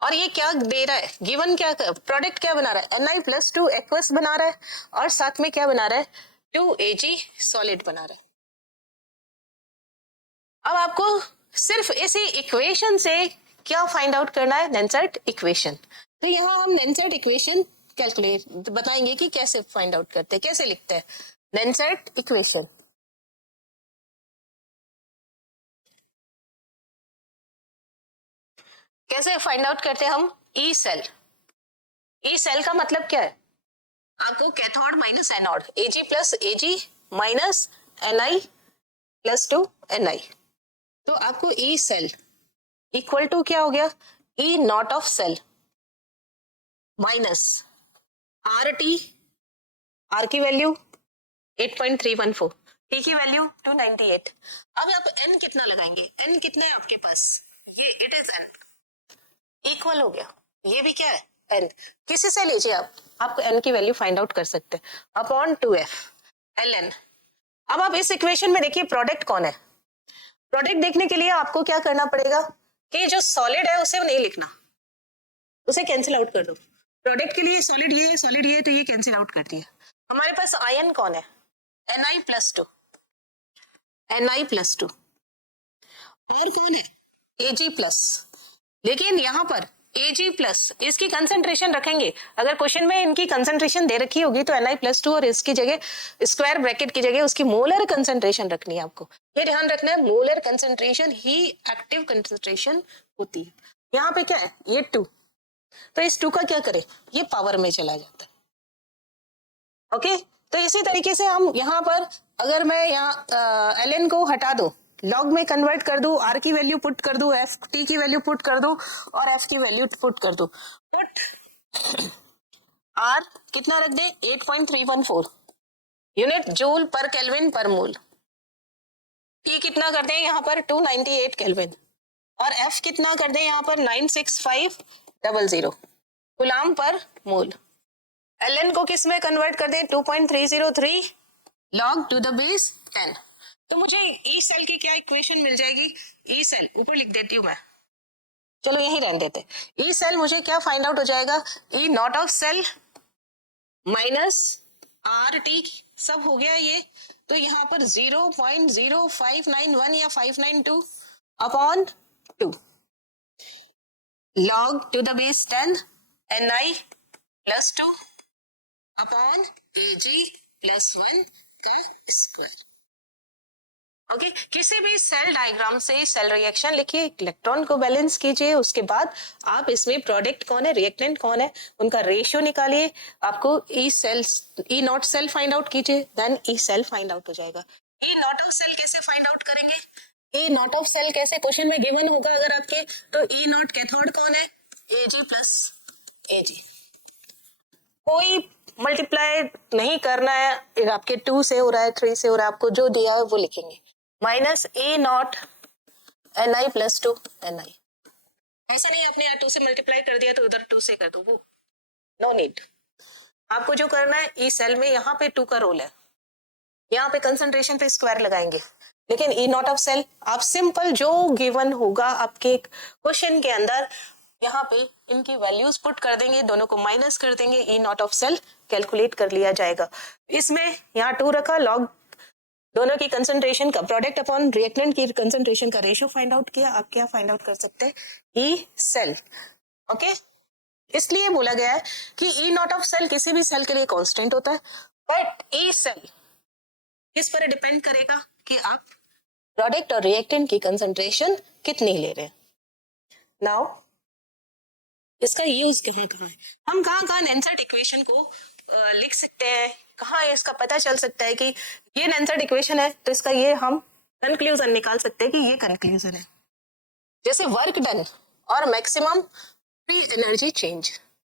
और ये क्या दे रहा है? गिवन क्या प्रोडक्ट क्या बना रहा है? Na+2 एक्वस बना रहा है, और साथ में क्या बना रहा है? 2Ag सॉलिड बना रहा है। अब आपको सिर्फ इसी इक्वेशन से क्या फाइंड आउट करना है? Nernst equation. तो यहाँ हम नेंसेट इक्वेशन कैलकुलेट बताएंगे कि कैसे फाइंड आउट करते हैं, कैसे लिखते हैं नेंसेट इक्वेशन। कैसे फाइंड आउट करते हैं हम? ई सेल। ई सेल का मतलब क्या है? आपको cathode minus anode, Ag+Ag minus Ni+2Ni। तो आपको ई सेल इक्वल टू क्या हो गया? E not of cell minus RT, R की वैल्यू 8.314, T की वैल्यू 298। अब आप N कितना लगाएंगे? N कितना है आपके पास? ये इट इज N, इक्वल हो गया। ये भी क्या है? N। किसी से लीजिए आप N की वैल्यू फाइंड आउट कर सकते हैं, अपॉन 2F ln। अब आप इस इक्वेशन में देखिए प्रोडक्ट कौन है? प्रोडक्ट देखने के लिए आपको क्या करना पड़ेगा कि जो सॉलिड है उसे नहीं लिखना, उसे कैंसिल आउट कर दो। प्रोडक्ट के लिए सॉलिड ये है, सॉलिड ये है, तो ये कैंसिल आउट करती है। हमारे पास आयन कौन है? Ni+2, Ni+2। और कौन है? Ag+। लेकिन यहाँ पर Ag+, इसकी कंसंट्रेशन रखेंगे। अगर क्वेश्चन में इनकी कंसंट्रेशन दे रखी होगी तो Ni+2 और इसकी जगह स्क्वायर ब्रैकेट की जगह उसकी मोलर कंसंट्रेशन रखनी है। आपको ये ध्यान रखना है, मोलर कंसंट्रेशन ही एक्टिव कंसंट्रेशन होती है। यहाँ पे क्या है? ये 2, तो इस 2 का क्या करें? ये पावर में चला जाता है। ओके, तो इसी तरीके से हम यहाँ पर अगर मैं यहाँ ln को हटा दूं, लॉग में कन्वर्ट कर दूं, R की वैल्यू पुट कर दूं, T की वैल्यू पुट कर दूं और F की वैल्यू पुट कर दूं। पुट R कितना रख दे? 8.314 unit joule per kelvin per मोल। T कितना कर दे यहाँ पर? 298 केल्विन। और F कितना कर दे यहाँ पर? 96500 कूलाम पर मोल। ln को किस में कन्वर्ट कर दें? 2.303 log to the base 10। तो मुझे ई सेल की क्या इक्वेशन मिल जाएगी? ई सेल ऊपर लिख देती हूं मैं, चलो यही रहने देते। ई सेल मुझे क्या फाइंड आउट हो जाएगा? E not of cell minus RT, सब हो गया ये। तो यहाँ पर 0.0591 या 592 upon 2 log to the base 10 Ni+2 upon Ag+1 का स्क्वायर। ओके किसी भी सेल डायग्राम से सेल रिएक्शन लिखिए, इलेक्ट्रॉन को बैलेंस कीजिए, उसके बाद आप इसमें प्रोडक्ट कौन है, रिएक्टेंट कौन है, उनका रेशियो निकालिए, आपको E cell E not cell find out कीजिए, then E cell find out हो जाएगा। ई नॉट ऑफ सेल कैसे फाइंड आउट करेंगे, ई नॉट ऑफ सेल कैसे क्वेश्चन में गिवन होगा अगर आपके, तो ई नॉट कैथोड कौन है, एजी प्लस एजी, कोई मल्टीप्लाई नहीं करना है, आपके 2 से हो रहा है 3 से हो रहा है, आपको जो दिया है वो लिखेंगे, minus A naught N I plus 2 N I. ऐसा नहीं आपने यहाँ 2 से मल्टीप्लाई कर दिया तो उधर 2 से कर दो, वो नो नीड। आपको जो करना है ई सेल में यहाँ पे 2 का रोल है, यहाँ पे कंसंट्रेशन पे स्क्वायर लगाएंगे, लेकिन ई नॉट ऑफ सेल आप सिंपल जो गिवन होगा आपके क्वेश्चन के अंदर यहाँ पे इनकी वैल्यूज पुट कर देंगे, दोनों को माइनस कर देंगे, ई नॉट ऑफ सेल कैलकुलेट कर लिया जाएगा। इसमें यहाँ 2 रखा, लॉग दोनों की कंसंट्रेशन का प्रोडक्ट अपॉन रिएक्टेंट की कंसंट्रेशन का रेशियो फाइंड आउट किया, आप क्या फाइंड आउट कर सकते हैं, ई सेल। ओके इसलिए बोला गया है कि ई नॉट ऑफ सेल किसी भी सेल के लिए कांस्टेंट होता है, बट ई सेल किस पर डिपेंड करेगा कि आप प्रोडक्ट और रिएक्टेंट की कंसंट्रेशन कितनी ले रहे हैं। नाउ इसका यूज कहाँ कहाँ है, हम कहाँ कहाँ नेंसर्ट इक्वेशन को लिख सकते हैं, कहाँ इसका पता चल सकता है कि ये नेंसर्ट इक्वेशन है तो इसका ये हम कंक्लूजन निकाल सकते हैं कि ये कंक्लूजन है। जैसे वर्क डन और maximum free energy change.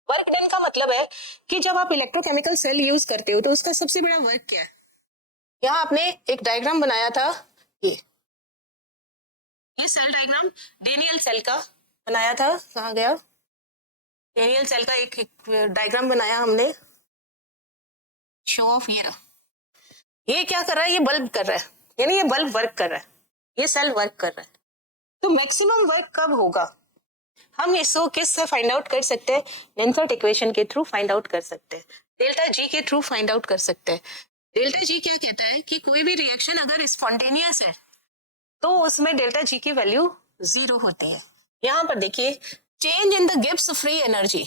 Work done का मतलब है कि जब आप इलेक्ट्रोकेमिकल सेल यूज करते हो तो उसका सबसे बड़ा वर्क क्या है, यहाँ आपने एक डायग्राम बनाया था, ये सेल डायग्राम डेनियल सेल का बनाया था, कहाँ गया, डेनियल सेल का एक डायग्राम बनाया हमने, शो ऑफ ये क्या कर रहा है, ये बल्ब कर रहा है, यानी ये बल्ब वर्क कर रहा है, ये सेल वर्क कर रहा है, तो मैक्सिमम वर्क कब होगा, हम इसको किस से फाइंड आउट कर सकते हैं, नेंसर्ट इक्वेशन के थ्रू फाइंड आउट कर सकते हैं, डेल्टा जी के थ्रू फाइंड आउट कर सकते हैं। डेल्टा जी क्या कहता है कि कोई भी रिएक्शन अगर स्पॉन्टेनियस है तो उसमें डेल्टा जी की वैल्यू 0 होती है। यहाँ पर देखिए change in the Gibbs free energy,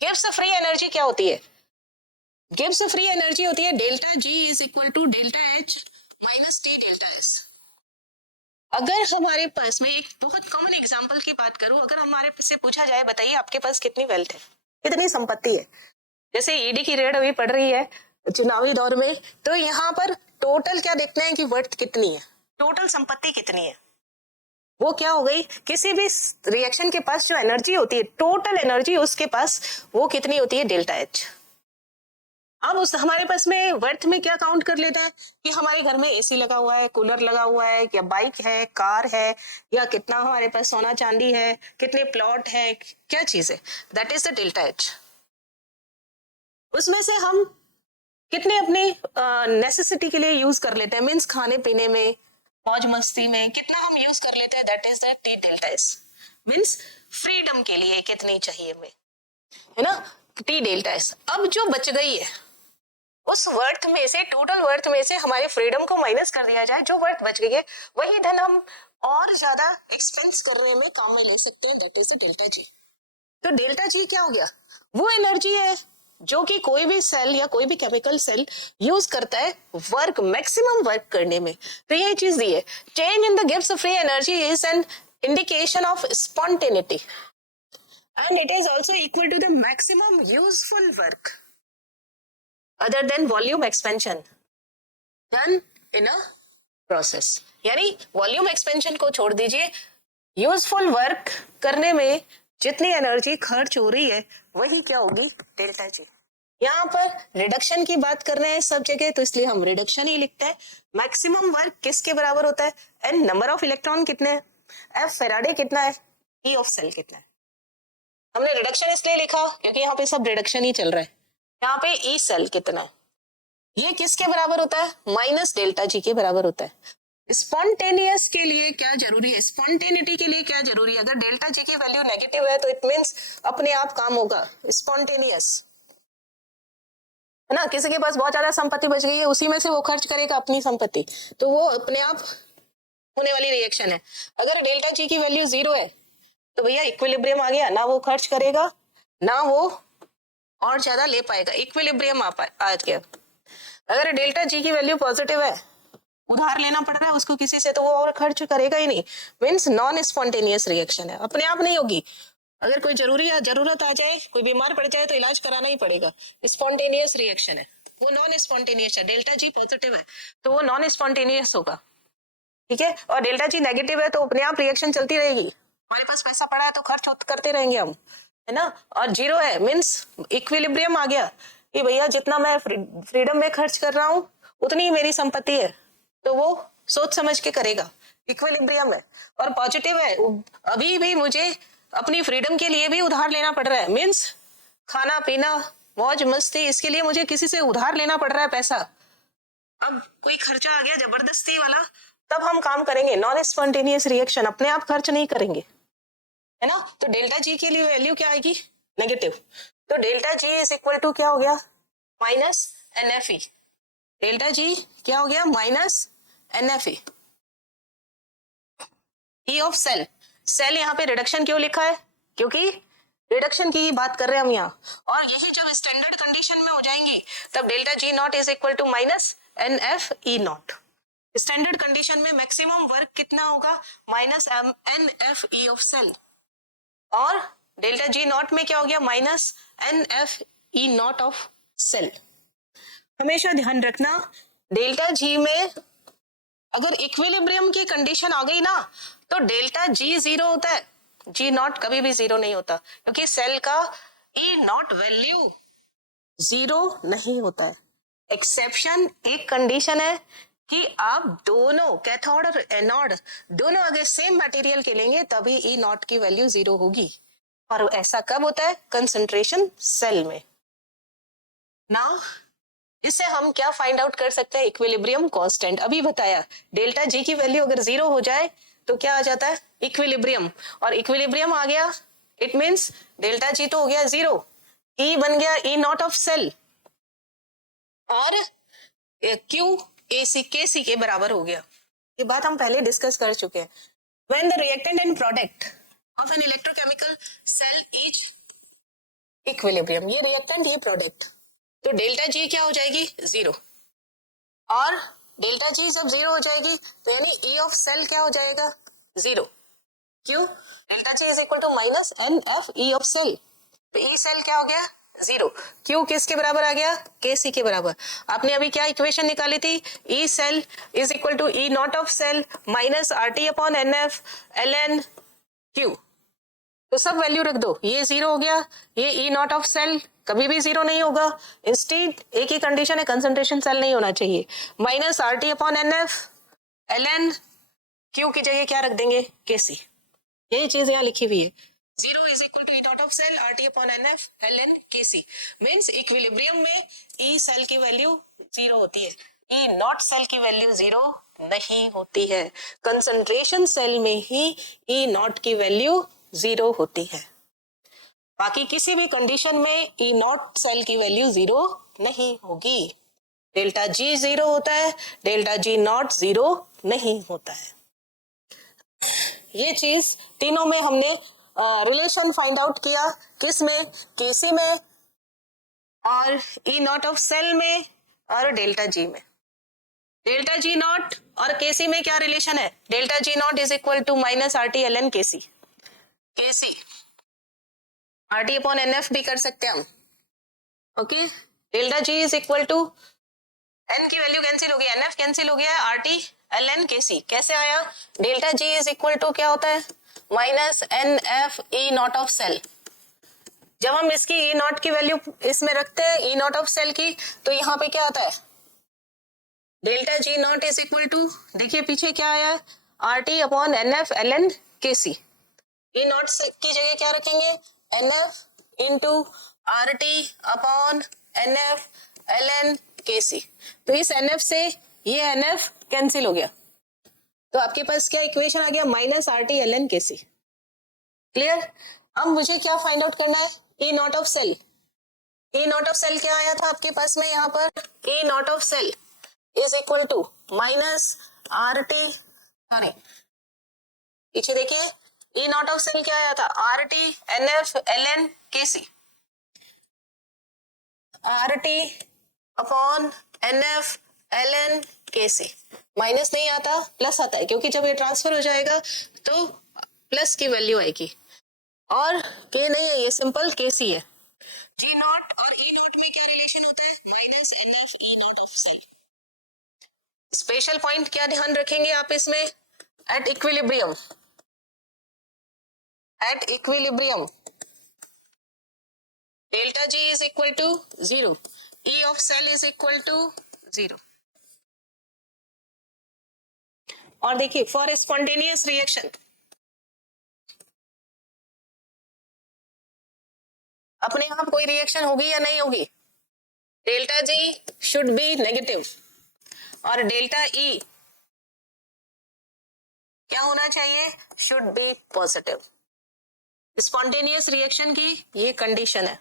Gibbs free energy क्या होती है, गिब्स फ्री एनर्जी होती है delta G is equal to delta H minus T delta S. अगर हमारे पास में एक बहुत कॉमन एग्जांपल की बात करूं, अगर हमारे से पूछा जाए बताइए आपके पास कितनी वेल्थ है, कितनी संपत्ति है, जैसे ईडी की रेट अभी पड़ रही है चुनावी दौर में, तो यहाँ पर टोटल क्या देखते हैं कि वर्थ कितनी है, टोटल संपत्ति कितनी है, वो क्या हो गई, किसी भी रिएक्शन के पास जो एनर्जी होती है, टोटल एनर्जी उसके पास वो कितनी होती है, डेल्टा एच। अब उस हमारे पास में वर्थ में क्या काउंट कर लेता है कि हमारे घर में एसी लगा हुआ है, कूलर लगा हुआ है, या बाइक है, कार है, या कितना हमारे पास सोना चांदी है, कितने प्लॉट है, क्या चीज है, that is the delta H. उसमें से हम कितने अपने नेसेसिटी के लिए यूज कर लेते हैं, मीन्स खाने पीने में, मौज मस्ती में कितना हम यूज कर लेते हैं, that is the T delta S, means freedom के लिए कितनी चाहिए हमें, है ना, टी डेल्टा एस। अब जो बच गई है उस वर्थ में से, टोटल वर्थ में से हमारे फ्रीडम को माइनस कर दिया जाए, जो वर्थ बच गई है वही धन हम और ज्यादा एक्सपेंस करने में काम में ले सकते हैं, that is the delta G. तो डेल्टा जी क्या हो गया, वो एनर्जी है जो कि कोई भी सेल या कोई भी केमिकल सेल यूज करता है वर्क, मैक्सिमम वर्क करने में। तो ये चीज दी है, change in the Gibbs free energy is an indication of spontaneity and it is also equal to the maximum useful work other than volume expansion done in a process। यानी volume expansion को छोड़ दीजिए, useful work करने में जितनी energy खर्च हो रही है वही क्या होगी, डेल्टा जी। यहाँ पर रिडक्शन की बात कर रहे हैं सब जगह, तो इसलिए हम रिडक्शन ही लिखते हैं। मैक्सिमम वर्क किसके बराबर होता है, एन नंबर ऑफ इलेक्ट्रॉन कितने हैं, एफ फेराडे कितना है, ई ऑफ सेल कितना है। हमने रिडक्शन इसलिए लिखा क्योंकि यहाँ पे सब रिडक्शन ही चल रहा है। यहाँ पे ई सेल कितना है, ये किसके बराबर होता है, माइनस डेल्टा जी के बराबर होता है। स्पॉन्टेनियस के लिए क्या जरूरी है, स्पॉन्टेनिटी के लिए क्या जरूरी है, अगर डेल्टा जी की वैल्यू नेगेटिव है तो इट मींस अपने आप काम होगा, स्पॉन्टेनियस है ना। किसी के पास बहुत ज्यादा संपत्ति बच गई है, उसी में से वो खर्च करेगा अपनी संपत्ति, तो वो अपने आप होने वाली रिएक्शन है। अगर डेल्टा जी की वैल्यू 0 है तो भैया इक्विलिब्रियम आ गया, ना वो खर्च करेगा ना वो और ज्यादा ले पाएगा, इक्विलिब्रियम आ गया। अगर डेल्टा जी की वैल्यू पॉजिटिव है, उधार लेना पड़ रहा है उसको किसी से, तो वो और खर्च करेगा ही नहीं, मीन्स नॉन स्पॉन्टेनियस रिएक्शन है, अपने आप नहीं होगी। अगर कोई जरूरत आ जाए, कोई बीमार पड़ जाए तो इलाज कराना ही पड़ेगा, स्पॉन्टेनियस रिएक्शन है, वो नॉन स्पॉन्टेनियस है। डेल्टा जी पॉजिटिव है तो वो नॉन स्पॉन्टेनियस होगा, ठीक है। और डेल्टा जी नेगेटिव है तो अपने आप रिएक्शन चलती रहेगी, हमारे पास पैसा पड़ा है तो खर्च करते रहेंगे हम, है ना। और जीरो है मीन्स इक्विलिब्रियम आ गया कि भैया जितना मैं फ्रीडम में खर्च कर रहा हूँ उतनी ही मेरी संपत्ति है, तो वो सोच समझ के करेगा, इक्विलिब्रियम है। और पॉजिटिव है, अभी भी मुझे अपनी फ्रीडम के लिए भी उधार लेना पड़ रहा है, मीन्स खाना पीना मौज मस्ती, इसके लिए मुझे किसी से उधार लेना पड़ रहा है पैसा। अब कोई खर्चा आ गया जबरदस्ती वाला, तब हम काम करेंगे, नॉन स्पॉन्टेनियस रिएक्शन, अपने आप खर्च नहीं करेंगे, है ना। तो डेल्टा जी के लिए वैल्यू क्या आएगी, नेगेटिव। तो delta G is equal to क्या हो गया, minus n F E. Delta G क्या हो गया, minus n F E of cell. Cell यहाँ पे रिडक्शन क्यों लिखा है, क्योंकि रिडक्शन की बात कर रहे हैं हम यहाँ, और यही जब स्टैंडर्ड कंडीशन में हो जाएंगे तब delta G naught is equal to minus n F E naught. Standard condition में मैक्सिमम वर्क कितना होगा, minus n F E of cell, और डेल्टा जी नॉट में क्या हो गया, minus n F E not of cell. हमेशा ध्यान रखना, डेल्टा जी में अगर इक्विलिब्रियम की कंडीशन आ गई ना तो डेल्टा जी जीरो होता है, जी नॉट कभी भी जीरो नहीं होता, क्योंकि सेल का ई नॉट वैल्यू जीरो नहीं होता है। एक्सेप्शन, एक कंडीशन है कि आप दोनों कैथोड और एनोड दोनों अगर सेम मटेरियल के लेंगे तभी ई नॉट की वैल्यू जीरो होगी, और ऐसा कब होता है, कंसंट्रेशन सेल में। नाउ इससे हम क्या फाइंड आउट कर सकते हैं, इक्विलिब्रियम कांस्टेंट। अभी बताया डेल्टा जी की वैल्यू अगर जीरो हो जाए तो क्या आ जाता है, इक्विलिब्रियम, और इक्विलिब्रियम आ गया इट मींस डेल्टा जी तो हो गया जीरो, ई बन गया ई नॉट ऑफ सेल, और क्यू ए सी के सी के बराबर हो गया। ये बात हम पहले डिस्कस कर चुके हैं। When the reactant and product of an electrochemical cell is equilibrium, ये रिएक्टेंट ये प्रोडक्ट, तो डेल्टा जी क्या हो जाएगी, जीरो, और डेल्टा जी जब जीरो हो जाएगी तो यानी ई ऑफ सेल क्या हो जाएगा, जीरो। क्यों, delta G is equal to minus n F E of cell, तो ई सेल क्या हो गया, जीरो। क्यू किसके बराबर आ गया, के सी के बराबर। आपने अभी क्या इक्वेशन निकाली थी, E cell is equal to E not of cell minus R T upon N F L N Q, तो सब वैल्यू रख दो, ये जीरो हो गया, ये ई नॉट ऑफ सेल कभी भी जीरो नहीं होगा, इंस्टेड एक ही कंडीशन है, कंसंट्रेशन सेल नहीं होना चाहिए, minus R T upon N F L N Q की जगह क्या रख देंगे, के सी, यही चीज यहाँ लिखी हुई है, zero is equal to E not of cell R T upon N F L n K C, means equilibrium में ई सेल की वैल्यू जीरो होती है, ई नॉट सेल की वैल्यू जीरो नहीं होती है, कंसंट्रेशन सेल में ही ई नॉट की वैल्यू जीरो होती है, बाकी किसी भी कंडीशन में ई नॉट सेल की वैल्यू जीरो नहीं होगी। डेल्टा जी जीरो होता है, डेल्टा जी नॉट जीरो नहीं होता है। ये चीज तीनों में हमने रिलेशन फाइंड आउट किया, किस में, केसी में, और ई नॉट ऑफ सेल में, और डेल्टा जी में। डेल्टा जी नॉट और केसी में क्या रिलेशन है, delta G naught is equal to minus R T l n KC, KC R T upon N F भी कर सकते हैं हम, okay. Delta G is equal to n की वैल्यू कैंसिल हो गई, एन एफ कैंसिल हो गया, are T l n K C कैसे आया, delta G is equal to क्या होता है, minus n F E not of cell. जब हम इसकी ई नॉट की वैल्यू इसमें रखते हैं, ई नॉट ऑफ सेल की, तो यहाँ पे क्या आता है, delta G naught is equal to, देखिए पीछे क्या आया है, R T upon N F L n K C, E not की जगह क्या रखेंगे, n F into R T upon N F L n K C, तो इस एन एफ से ये एन एफ कैंसिल हो गया, तो आपके पास क्या इक्वेशन आ गया, minus R T l n K C, clear. अब मुझे क्या फाइंड आउट करना है, E not of cell, E not of cell क्या आया था आपके पास में यहाँ पर, E not of cell is equal to minus R T, sorry पीछे देखिए, ई नॉट ऑफ सेल क्या आया था, R T n F L n K C, R T upon NF KC। Minus नहीं आता, प्लस आता है, क्योंकि जब ये ट्रांसफर हो जाएगा तो प्लस की वैल्यू आएगी, और K नहीं है, ये सिंपल KC है। G नॉट और E नॉट में क्या रिलेशन होता है? Minus NF E not of cell. Special point क्या ध्यान रखेंगे आप इसमें? At equilibrium, delta G is equal to 0, E of cell is equal to 0। और देखिए फॉर स्पॉन्टेनियस रिएक्शन, अपने आप कोई रिएक्शन होगी या नहीं होगी? Delta G should be negative और डेल्टा E क्या होना चाहिए? Should be positive. Spontaneous reaction की ये कंडीशन है।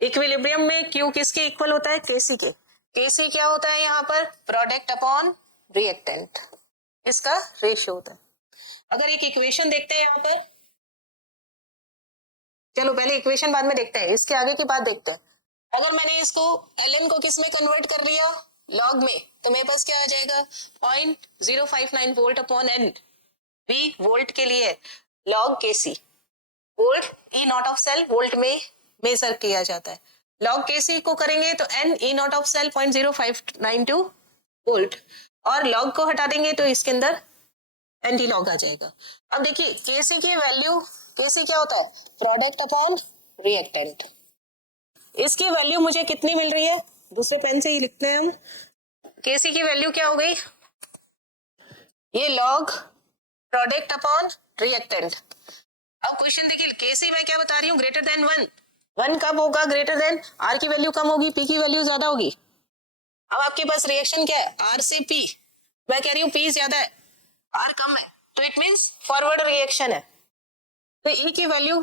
इक्विलिब्रियम में Q किसके इक्वल होता है? KC के। KC क्या होता है यहाँ पर? प्रोडक्ट अपॉन रिएक्टेंट, इसका रेशियो होता है। अगर एक इक्वेशन देखते हैं यहाँ पर, चलो पहले इक्वेशन बाद में देखते हैं, इसके आगे की बात देखते हैं। अगर मैंने इसको ln को किस में कन्वर्ट कर लिया? लॉग में, तो मेरे पास क्या आ जाएगा? 0.059 volt upon n। V volt के लिए, log KC, volt E not of cell volt में मेजर किया जाता है। लॉग KC को करेंगे तो n E not of cell 0.0592 volt, और लॉग को हटा देंगे तो इसके अंदर एंटी लॉग आ जाएगा। अब देखिए KC की वैल्यू, KC क्या होता है? Product upon reactant. इसकी वैल्यू मुझे कितनी मिल रही है? दूसरे पेन से ही लिखते हैं हम। KC की वैल्यू क्या हो गई? ये लॉग प्रोडक्ट अपॉन रिएक्टेंट। अब क्वेश्चन देखिए, KC मैं क्या बता रही हूँ? Greater than 1। 1 कब होगा ग्रेटर देन? R की वैल्यू कम होगी, P की वैल्यू ज्यादा होगी। अब आपके पास रिएक्शन क्या है? R से P, मैं कह रही हूँ P ज्यादा है, R कम है, तो इट मीन्स फॉरवर्ड रिएक्शन है। तो E की value,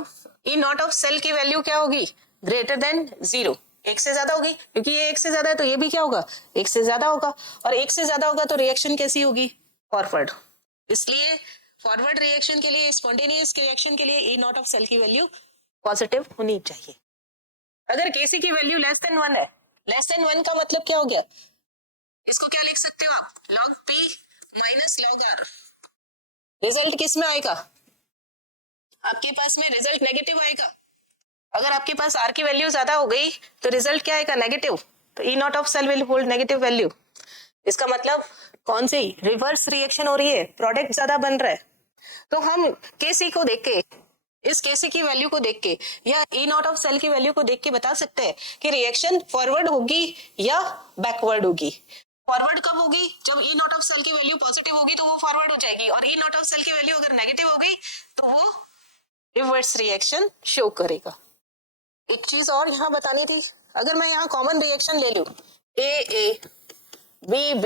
E not of cell की वैल्यू क्या होगी? ग्रेटर देन 0, 1 से ज्यादा होगी, क्योंकि ये 1 से ज्यादा है तो ये भी क्या होगा? 1 से ज्यादा होगा, और 1 से ज्यादा होगा तो रिएक्शन कैसी होगी? फॉरवर्ड। इसलिए फॉरवर्ड रिएक्शन के लिए, स्पॉन्टेनियस रिएक्शन के लिए E नॉट ऑफ सेल की वैल्यू पॉजिटिव होनी चाहिए। अगर KC की वैल्यू लेस देन 1 है, लेस देन 1 का मतलब क्या हो गया? इसको क्या लिख सकते हो आप? log P minus log R। Result किस में आएगा? आपके पास में रिजल्ट नेगेटिव आएगा। अगर आपके पास R की वैल्यू ज्यादा हो गई तो रिजल्ट क्या आएगा? नेगेटिव। तो E not of cell will hold negative value. इसका मतलब कौन सी रिवर्स रिएक्शन हो रही है? प्रोडक्ट ज्यादा बन रहा है। तो हम KC को देख के, इस KC की वैल्यू को देख के या E नॉट ऑफ सेल की वैल्यू को देख के बता सकते हैं कि रिएक्शन फॉरवर्ड होगी या बैकवर्ड होगी। फॉरवर्ड कब होगी? जब E नॉट ऑफ सेल की वैल्यू पॉजिटिव होगी तो वो फॉरवर्ड हो जाएगी, और E नॉट ऑफ सेल की वैल्यू अगर नेगेटिव हो गई तो वो रिवर्स रिएक्शन शो करेगा। एक चीज और यहाँ बतानी थी, अगर मैं यहाँ कॉमन रिएक्शन ले लूं, AA, BB,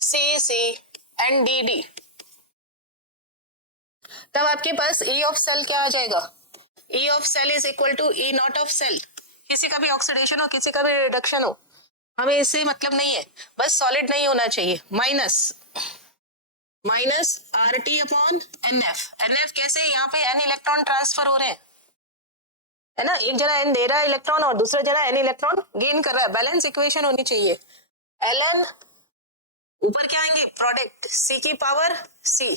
CC and DD, तब आपके पास E ऑफ सेल क्या आ जाएगा? E of cell is equal to E not of cell. किसी का भी ऑक्सीडेशन हो, किसी का भी रिडक्शन हो, हमें इससे मतलब नहीं है, बस सॉलिड नहीं होना चाहिए। Minus RT upon NF। NF कैसे? यहाँ पे N इलेक्ट्रॉन ट्रांसफर हो रहे हैं, है ना, एक जना N दे रहा है इलेक्ट्रॉन और दूसरा जना N इलेक्ट्रॉन गेन कर रहा है, बैलेंस इक्वेशन होनी चाहिए। ln ऊपर क्या आएंगे? प्रोडक्ट C की पावर C,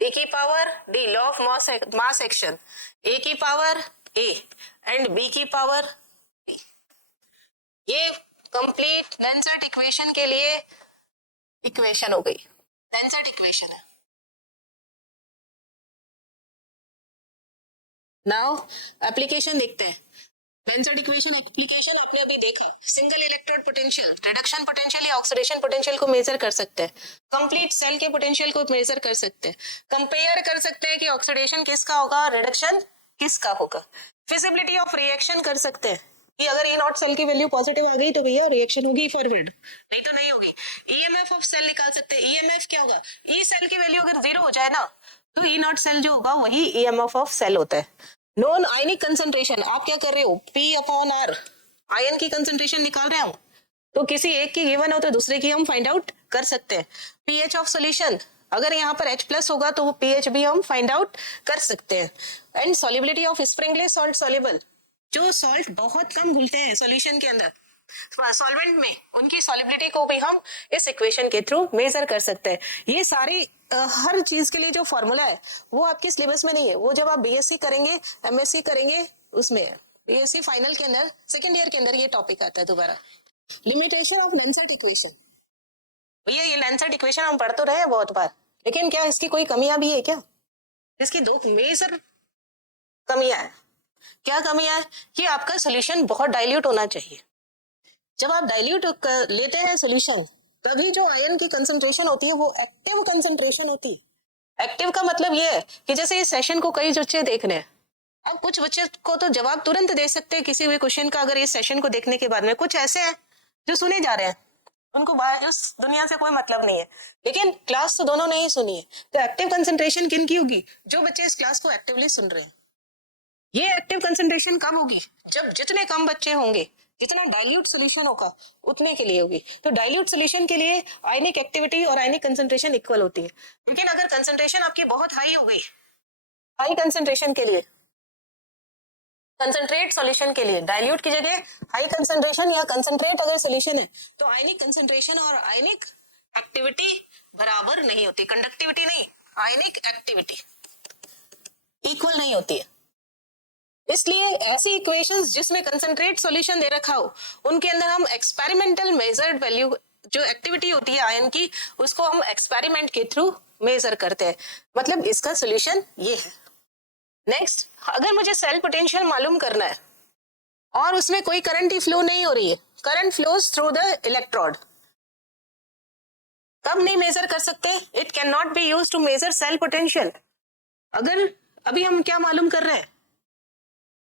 A की power D, law of mass action, A की पावर A एंड B की पावर B। ये कंप्लीट लेंसर्ट इक्वेशन के लिए इक्वेशन हो गई, लेंसर्ट इक्वेशन है। नाउ एप्लीकेशन देखते हैं। लेंसर्ट इक्वेशन एप्लीकेशन आपने अभी देखा, single electrode potential, reduction potential या ऑक्सीडेशन पोटेंशियल को मेजर कर सकते हैं, कंप्लीट सेल के पोटेंशियल को मेजर कर सकते हैं, कंपेयर कर सकते हैं कि ऑक्सीडेशन किसका होगा, रिडक्शन किसका होगा, फिजिबिलिटी ऑफ रिएक्शन कर सकते हैं कि अगर E नॉट सेल की वैल्यू पॉजिटिव आ गई तो भैया रिएक्शन होगी फॉरवर्ड, नहीं तो नहीं होगी। EMF ऑफ सेल निकाल सकते हैं। EMF क्या होगा? E सेल की वैल्यू अगर 0 हो जाए ना तो E नॉट सेल जो होगा वही EMF ऑफ सेल होता है। नॉन आयनिक कंसंट्रेशन, आप क्या कर रहे हो? P अपॉन R, आयन की कंसंट्रेशन निकाल रहे हो, तो किसी एक की गिवन हो तो दूसरे की हम फाइंड आउट कर सकते हैं। pH ऑफ सॉल्यूशन, अगर यहाँ पर H प्लस होगा तो वो pH भी हम फाइंड आउट कर सकते हैं। And solubility of sparingly salt soluble, जो सॉल्ट बहुत कम घुलते हैं सॉल्यूशन के अंदर, सॉल्वेंट में, उनकी सॉलिबिलिटी को भी हम इस इक्वेशन के थ्रू मेजर कर सकते हैं। ये सारी हर चीज के लिए जो फॉर्मूला है वो आपके सिलेबस में नहीं है, वो जब आप बीएससी करेंगे, एमएससी करेंगे, उसमें है। बीएससी फाइनल के अंदर सेकेंड ईयर के अंदर ये टॉपिक आता है दोबारा। लिमिटेशन ऑफ लेंसर्ट इक्वेशन, भैया ये लेंसर्ट इक्वेशन हम पढ़ तो रहे हैं बहुत बार, लेकिन क्या इसकी कोई कमियां भी है क्या? इसकी दो मेजर कमियां है। क्या कमियां है? कि आपका सोल्यूशन बहुत डाइल्यूट होना चाहिए। जब आप डाइल्यूट लेते हैं सोल्यूशन, तभी जो आयन की कंसंट्रेशन होती है वो एक्टिव कंसंट्रेशन होती है। एक्टिव का मतलब ये है कि जैसे इस सेशन को कई बच्चे देख रहे हैं, अब कुछ बच्चे को तो जवाब तुरंत दे सकते हैं किसी भी क्वेश्चन का, अगर इस सेशन को देखने के बाद में। कुछ ऐसे हैं जो सुने जा रहे हैं, उनको इस दुनिया से कोई मतलब नहीं है, लेकिन क्लास तो दोनों ने ही सुनी है। तो एक्टिव कंसंट्रेशन किन की होगी? जो बच्चे इस क्लास को एक्टिवली सुन रहे हैं। ये एक्टिव कंसंट्रेशन कब होगी? जब जितने कम बच्चे होंगे, जितना डाइल्यूट सोल्यूशन होगा उतने के लिए होगी। तो डाइल्यूट सोल्यूशन के लिए आयनिक एक्टिविटी और आयनिक कंसंट्रेशन इक्वल होती है। लेकिन अगर कंसंट्रेशन आपकी बहुत हाई हो गई, हाई कंसंट्रेशन के लिए, कंसंट्रेट सॉल्यूशन के लिए डाइल्यूट की जगह हाई कंसंट्रेशन या कंसंट्रेट अगर सॉल्यूशन है, तो आयनिक कंसंट्रेशन और आयनिक एक्टिविटी बराबर नहीं होती। कंडक्टिविटी नहीं, आयनिक एक्टिविटी इक्वल नहीं होती है। इसलिए ऐसी इक्वेशंस जिसमें कंसंट्रेट सॉल्यूशन दे रखा हो, उनके अंदर हम एक्सपेरिमेंटल मेजर्ड वैल्यू, जो एक्टिविटी होती है आयन की, उसको हम एक्सपेरिमेंट के थ्रू मेजर करते हैं। मतलब इसका सॉल्यूशन ये है। नेक्स्ट, अगर मुझे सेल पोटेंशियल मालूम करना है और उसमें कोई करंट ही फ्लो नहीं हो रही है, current flows through the electrode, तब नहीं मेजर कर सकते। It can not be used to measure cell potential. अगर अभी हम क्या मालूम कर रहे हैं,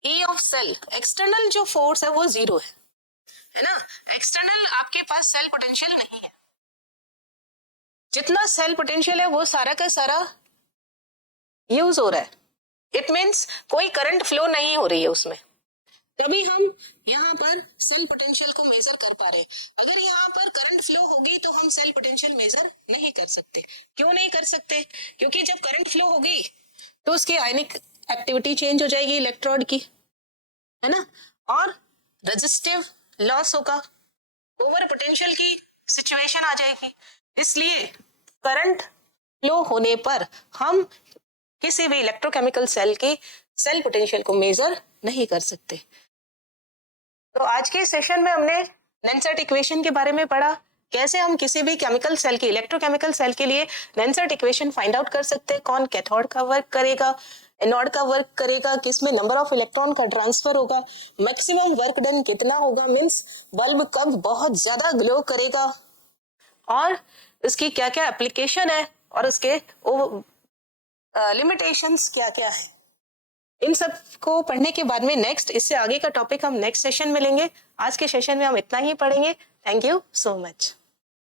E ऑफ सेल, एक्सटर्नल जो फोर्स है वो जीरो है ना, एक्सटर्नल आपके पास सेल पोटेंशियल नहीं है। जितना सेल पोटेंशियल है वो सारा का सारा यूज हो रहा है। इट मीन्स कोई करंट फ्लो नहीं हो रही है उसमें, तभी हम यहाँ पर सेल पोटेंशियल को मेजर कर पा रहे। अगर यहाँ पर करंट फ्लो होगी तो हम सेल पोटेंशियल मेजर नहीं कर सकते। क्यों नहीं कर सकते? क्योंकि जब करंट फ्लो होगी तो उसकी आयनिक एक्टिविटी चेंज हो जाएगी इलेक्ट्रोड की, है ना, और रेजिस्टिव लॉस होगा, ओवर पोटेंशियल की सिचुएशन आ जाएगी। इसलिए करंट फ्लो होने पर हम किसी भी इलेक्ट्रोकेमिकल सेल के सेल पोटेंशियल को मेजर नहीं कर सकते। तो आज के सेशन में हमने लेंसर्ट इक्वेशन के बारे में पढ़ा, कैसे हम किसी भी केमिकल सेल की, इलेक्ट्रोकेमिकल सेल के लिए लेंसर्ट इक्वेशन फाइंड आउट कर सकते हैं। कौन कैथोड का वर्क करेगा, एनोड का वर्क करेगा, किसमें नंबर ऑफ इलेक्ट्रॉन का ट्रांसफर होगा, मैक्सिमम वर्क डन कितना होगा, मींस बल्ब कब बहुत ज्यादा ग्लो करेगा, और इसकी क्या क्या एप्लीकेशन है, और उसके लिमिटेशंस क्या क्या है। इन सब को पढ़ने के बाद में नेक्स्ट, इससे आगे का टॉपिक हम नेक्स्ट सेशन में लेंगे। आज के सेशन में हम इतना ही पढ़ेंगे। Thank you so much.